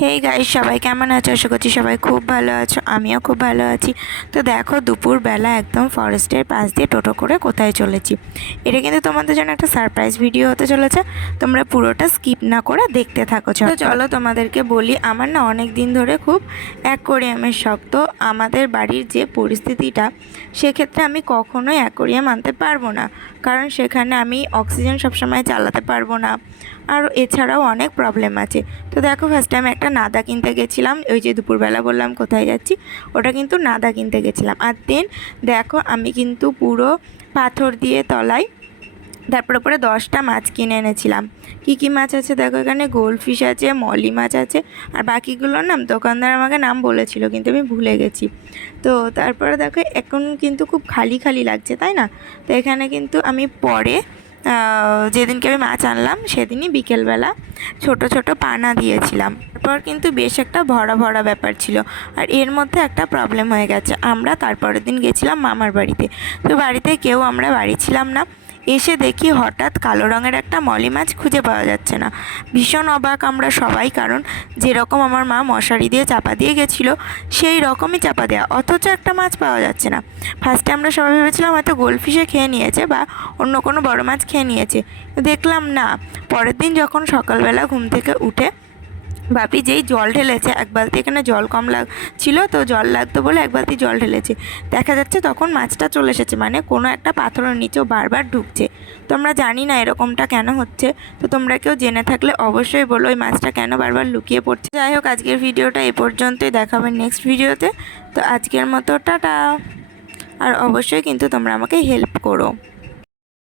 Hey guys সবাই কেমন আছো? আশা করছি সবাই খুব ভালো আছো, আমিও খুব ভালো আছি। তো দেখো, দুপুরবেলা একদম ফরেস্টের পাশ দিয়ে টোটো করে কোথায় চলেছি। এটা কিন্তু তোমাদের জন্য একটা সারপ্রাইজ ভিডিও হতে চলেছে। তোমরা পুরোটা স্কিপ না করে দেখতে থাকো, চলো। চলো, তোমাদেরকে বলি, আমার না অনেক দিন ধরে খুব অ্যাকোরিয়ামের শখ। তো আমাদের বাড়ির যে পরিস্থিতিটা, সেক্ষেত্রে আমি কখনোই অ্যাকোরিয়াম আনতে পারব না। কারণ সেখানে আমি অক্সিজেন সবসময় চালাতে পারব না। আর এছাড়াও অনেক প্রবলেম আছে। তো দেখো ফার্স্ট টাইম একটা নাদা কিনতে গেছিলাম। ওই যে দুপুরবেলা বললাম কোথায় যাচ্ছি, ওটা কিন্তু নাদা কিনতে গেছিলাম। আর দেন দেখো, আমি কিন্তু পুরো পাথর দিয়ে তলায়, তারপরে পরে দশটা মাছ কিনে এনেছিলাম। কী কী মাছ আছে দেখো এখানে? গোলফিশ আছে, মলি মাছ আছে, আর বাকিগুলোর নাম দোকানদার আমাকে নাম বলেছিল, কিন্তু আমি ভুলে গেছি। তো তারপরে দেখো, এখন কিন্তু খুব খালি খালি লাগছে, তাই না? তো এখানে কিন্তু আমি পরে যেদিনকে আমি মাছ আনলাম সেদিনই বিকেলবেলা ছোট ছোট পানা দিয়েছিলাম। তারপর কিন্তু বেশ একটা ভরা ভরা ব্যাপার ছিল আর এর মধ্যে একটা প্রবলেম হয়ে গেছে। আমরা তারপরের দিন গেছিলাম মামার বাড়িতে। তো বাড়িতে কেউ আমরা বাড়ি ছিলাম না। এসে দেখি হঠাৎ কালো রঙের একটা মলি মাছ খুঁজে পাওয়া যাচ্ছে না। ভীষণ অবাক আমরা সবাই, কারণ যেরকম আমার মা মশারি দিয়ে চাপা দিয়ে গেছিল, সেই রকমই চাপা দেওয়া অথচ একটা মাছ পাওয়া যাচ্ছে না। ফার্স্টে আমরা সবাই ভেবেছিলাম হয়তো গোলফিশে খেয়ে নিয়েছে বা অন্য কোনো বড় মাছ খেয়ে নিয়েছে। দেখলাম না। পরের দিন যখন সকালবেলা ঘুম থেকে উঠে ভাবি যেই জল ঢেলেছে, এক বালতি এখানে জল কম লাগ, ছিল তো জল লাগতো বলে এক বালতি জল ঢেলেছে। দেখা যাচ্ছে তখন মাছটা চলে এসেছে মানে কোনো একটা পাথরের নিচেও বারবার ঢুকছে। তো আমরা জানি না এরকমটা কেন হচ্ছে, তো তোমরা কেউ জেনে থাকলে অবশ্যই বলো ওই মাছটা কেন বারবার লুকিয়ে পড়ছে। যাই হোক, আজকের ভিডিওটা এ পর্যন্তই দেখাবে নেক্সট ভিডিওতে। তো আজকের মতো, টাটা। আর অবশ্যই কিন্তু তোমরা আমাকে হেল্প করো।